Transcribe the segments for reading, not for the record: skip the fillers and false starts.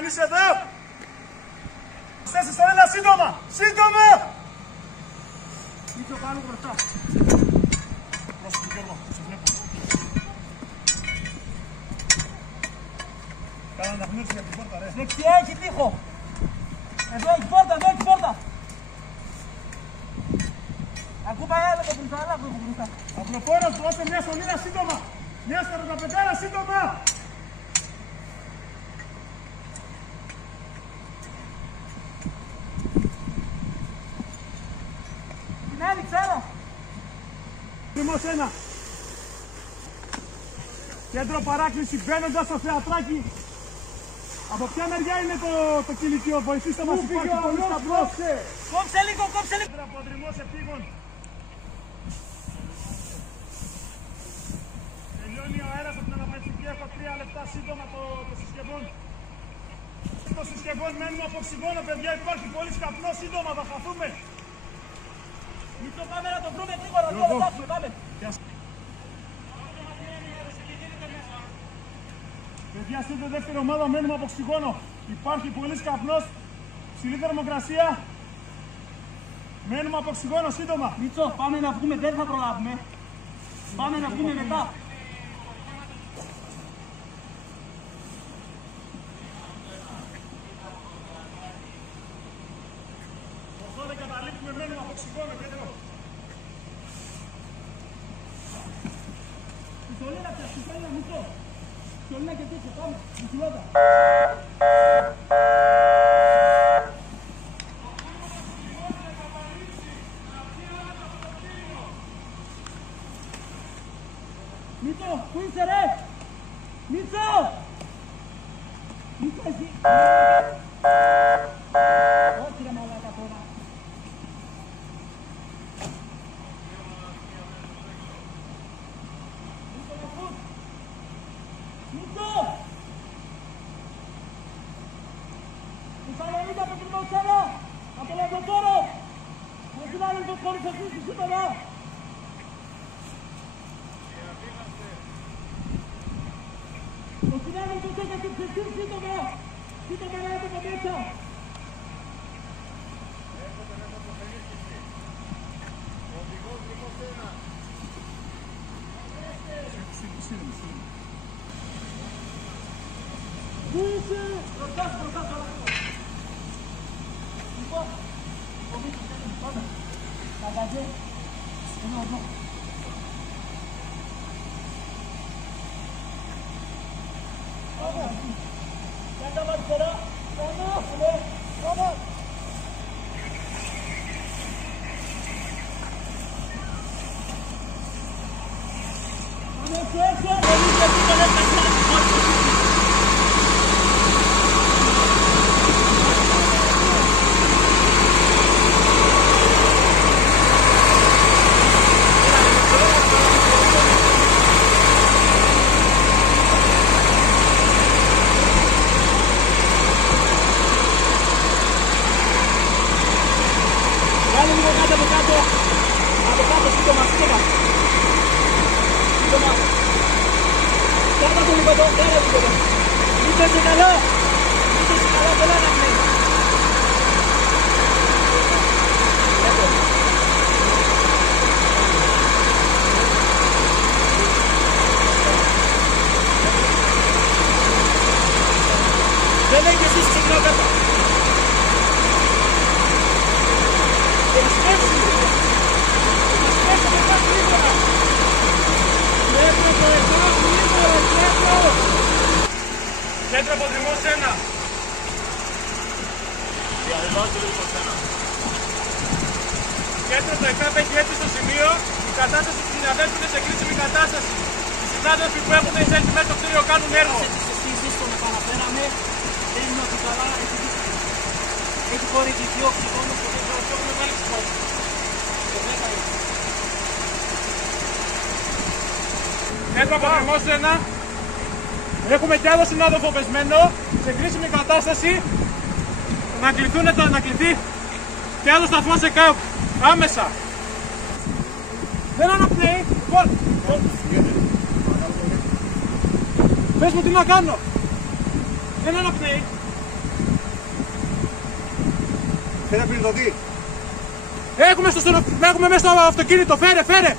κανείς εδώ? Στέσεις στον ένα σύντομα! Σύντομα! Μήτσο πάνω μπροστά. Πρόσεχε Γιώργο, σε βλέπω. Κάνα να γνώσεις για την πόρτα ρε. Δεξιά έχει τείχο. Εδώ έχει πόρτα, εδώ έχει πόρτα. Ακούμπα άλλο το μπροστά, άλλο το μπροστά. Απλοφόρος, δώστε μια σωλήνα σύντομα. Μια 45 σύντομα. Την άλλη ξέρω. Θυμός ένα. Κέντρο παράκληση μπαίνοντας στο θεατράκι. Από ποια μεριά είναι το κηλικείο, βοηθήστε μας, υπάρχει πολύ σταυρός. Κόψε λίγο, κόψε λίγο. Από δρυμός επίγον. Τελειώνει ο αέρας από την αναπνευστική, έχω 3 λεπτά σύντομα το συσκευών. Το συσκευών μένουμε από οξυγόνο, παιδιά, υπάρχει πολύ καπνό, σύντομα θα χαθούμε. Μην το πάμε να το βρούμε γρήγορα, 2 λεπτά σου, πάμε. Παιδιά, στείλτε δεύτερη ομάδα, μένουμε από οξυγόνο. Υπάρχει πολύς καπνός, ψηλή θερμοκρασία. Μένουμε από οξυγόνο, σύντομα. Μίτσο, πάμε να βγούμε, δεν θα προλάβουμε. Πάμε να βγούμε μετά. Όσο δεν καταλήγουμε, μένουμε από οξυγόνο, κέντρο. Σωλήνα πια, σωλήνα Μίτσο. Σωλήνα και τέτοιο, πάμε, μισιλότα. Μίτσο, πού είσαι ρε! Μίτσο! Μίτσο εσύ! Όχι ρε μαλάκα τώρα. Μίτσο! Θεσσαλονίκη από την Μοξάνα! Από το Λαδοτόρο! Με την άλλη το χωρίς ακούσει σήμερα! Ο συνάδελφος έκανε ψευτή σύντομα! Σύντομα να άτομα μέσα! Πού είσαι! Μπροστά, μπροστά, τώρα! Λοιπόν, ο Μίτσος, πάμε! Καγαζέ, είναι εδώ! Κάτω από αριστερά, πάμε, πάμε! Πάμε έξω, σύντομα, σύντομα. Σύντομα. Κάνα το λίγο εδώ, κάνα το λίγο εδώ. Είστε σε καλά. Είστε σε καλά, πολλά να πνέει. Δεν λέει και εσείς ξεκινάω κάτω. Κέντρο από δρυμός 1. Κέντρο το ΕΚΑΠ έχει έρθει στο σημείο. Η κατάσταση του συναδέλφου είναι σε κρίσιμη κατάσταση. Οι συνάδελφοι που έχουν εισέλθει μέσα στο κτίριο κάνουν έργο. Εσείς τον επαναφέραμε, δεν είναι ότι καλά, έχει χορηγηθεί οξυγόνο στο κέντρο, όχι έχουμε βάλει ξεχώσει. Κέντρο από δρυμός 1. Έχουμε κι άλλο συνάδελφο πεσμένο σε κρίσιμη κατάσταση. Να κληθεί και άλλο σταθμό σε ΚΑΠ. Άμεσα. Δεν αναπνέει. Πες μου τι να κάνω. Δεν αναπνέει. Θέλει να πληρωθεί. Έχουμε μέσα στο αυτοκίνητο, φέρε, φέρε!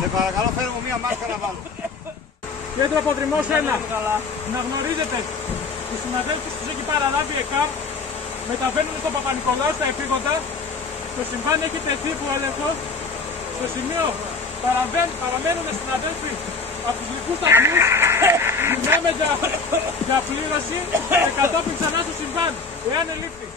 Σε παρακαλώ φέρε μου μία μάσκα να βάλω. Κέντρο Αποδρυμός 1. Να γνωρίζετε, οι συναδέλφοι τους έχει παραλάβει ΕΚΑΒ, μεταβαίνουν στον Παπα-Νικολάου στα επίγοντα. Το συμβάν έχει τεθεί υπό έλεγχο. Στο σημείο παραμένουν συναδέλφοι από τους λυκούς σταθμούς. Μιλάμε για πλήρωση και κατόπιν ξανά στο συμβάν, εάν ελήφθη.